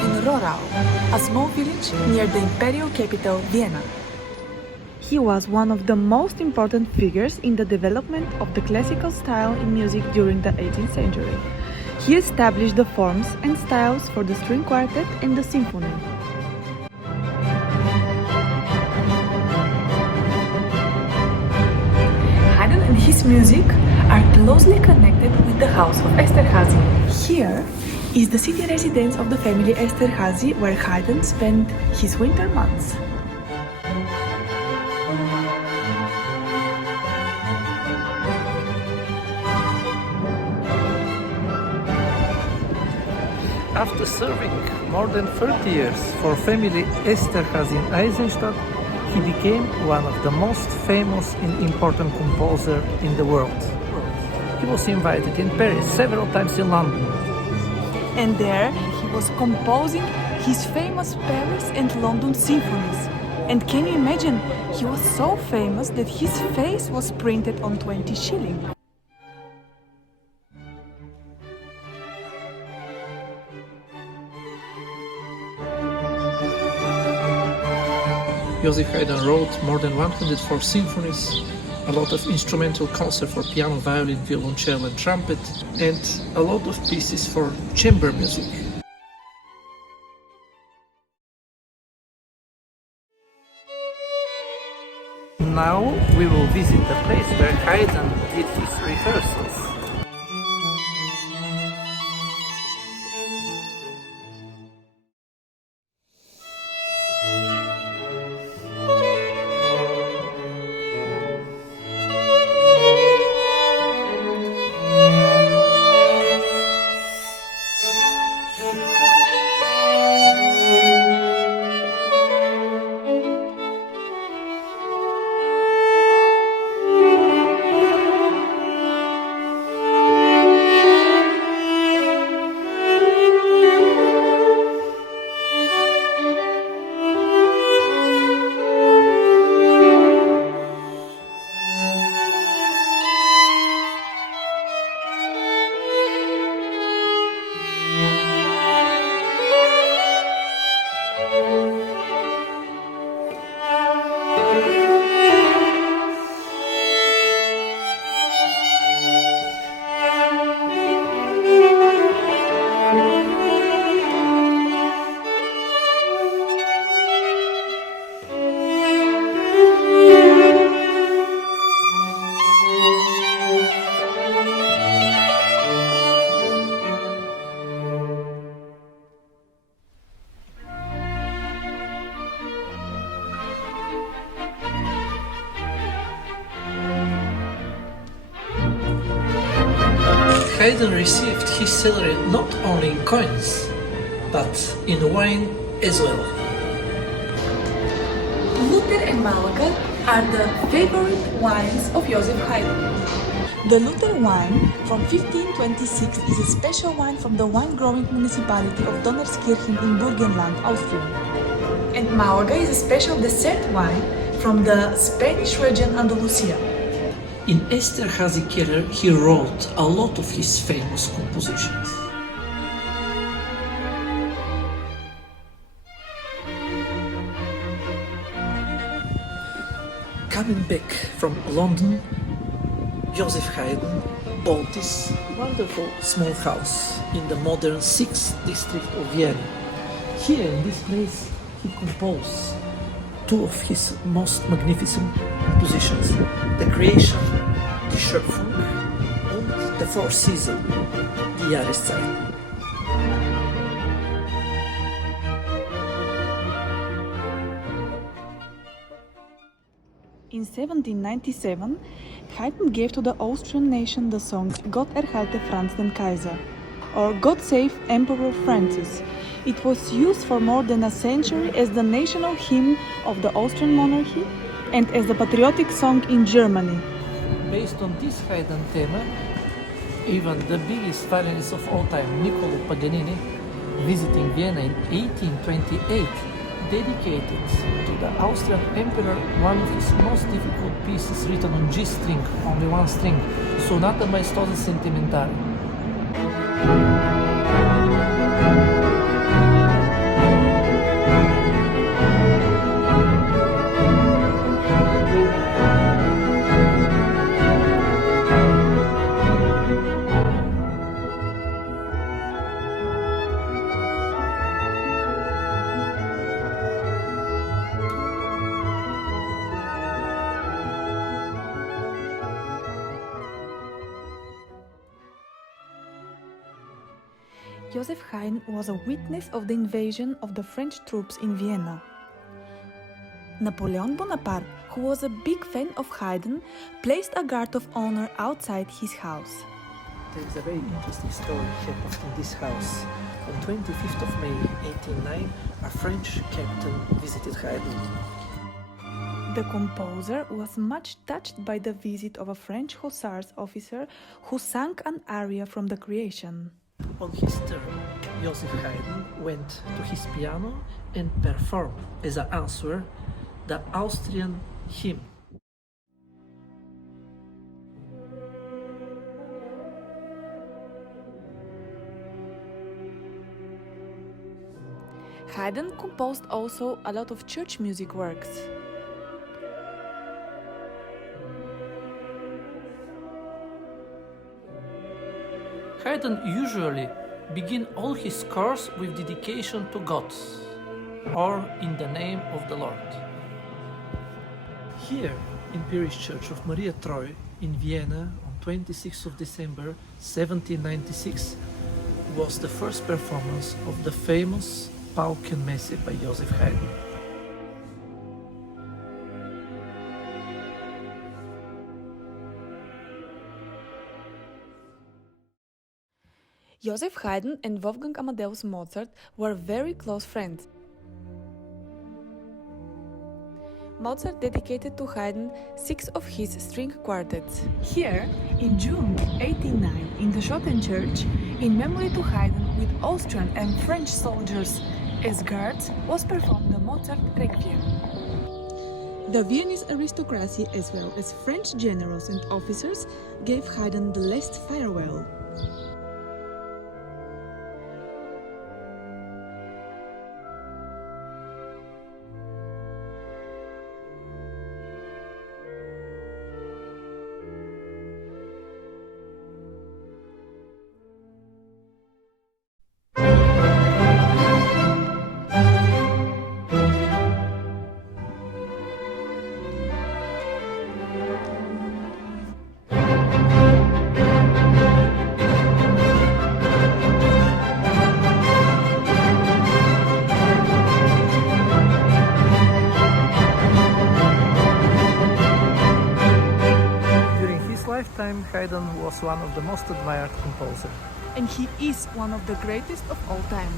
in Rorau, a small village near the imperial capital Vienna. He was one of the most important figures in the development of the classical style in music during the 18th century. He established the forms and styles for the string quartet and the symphony. Haydn and his music are closely connected with the house of Esterházy. Here is the city residence of the family Esterházy, where Haydn spent his winter months. After serving more than 30 years for family Esterházy in Eisenstadt, he became one of the most famous and important composers in the world. He was invited in Paris, several times in London. And there he was composing his famous Paris and London symphonies. And can you imagine, he was so famous that his face was printed on 20 shillings. Joseph Haydn wrote more than 104 symphonies, a lot of instrumental concerts for piano, violin, violoncello and trumpet, and a lot of pieces for chamber music. Now we will visit the place where Haydn did his rehearsals. Haydn received his salary not only in coins, but in wine as well. Luther and Malaga are the favorite wines of Joseph Haydn. The Luther wine from 1526 is a special wine from the wine-growing municipality of Donnerskirchen in Burgenland, Austria. And Malaga is a special dessert wine from the Spanish region Andalusia. In Esterházy Keller, he wrote a lot of his famous compositions. Coming back from London, Joseph Haydn bought this wonderful small house in the modern 6th district of Vienna. Here in this place, he composed two of his most magnificent compositions, the Creation, die Schöpfung, and the Four Seasons, die Jahreszeit. In 1797, Haydn gave to the Austrian nation the song Gott erhalte Franz den Kaiser, or God Save Emperor Francis. It was used for more than a century as the national hymn of the Austrian monarchy and as the patriotic song in Germany. Based on this Haydn theme, even the biggest violinist of all time, Niccolo Paganini, visiting Vienna in 1828, dedicated to the Austrian emperor one of his most difficult pieces written on G string, only one string, Sonata Maestosa Sentimentale. Joseph Haydn was a witness of the invasion of the French troops in Vienna. Napoleon Bonaparte, who was a big fan of Haydn, placed a guard of honor outside his house. There is a very interesting story happened in this house. On 25th of May 1809, a French captain visited Haydn. The composer was much touched by the visit of a French hussars officer who sang an aria from the Creation. On his turn, Joseph Haydn went to his piano and performed as an answer the Austrian hymn. Haydn composed also a lot of church music works. Haydn usually begin all his scores with dedication to God or in the name of the Lord. Here in Parish Church of Maria Troy in Vienna on 26th of December 1796 was the first performance of the famous Pauken Messe by Joseph Haydn. Joseph Haydn and Wolfgang Amadeus Mozart were very close friends. Mozart dedicated to Haydn 6 of his string quartets. Here, in June 1809, in the Schotten Church, in memory to Haydn with Austrian and French soldiers as guards, was performed the Mozart Requiem. The Viennese aristocracy as well as French generals and officers gave Haydn the last farewell. Lifetime, Haydn was one of the most admired composers. And he is one of the greatest of all time.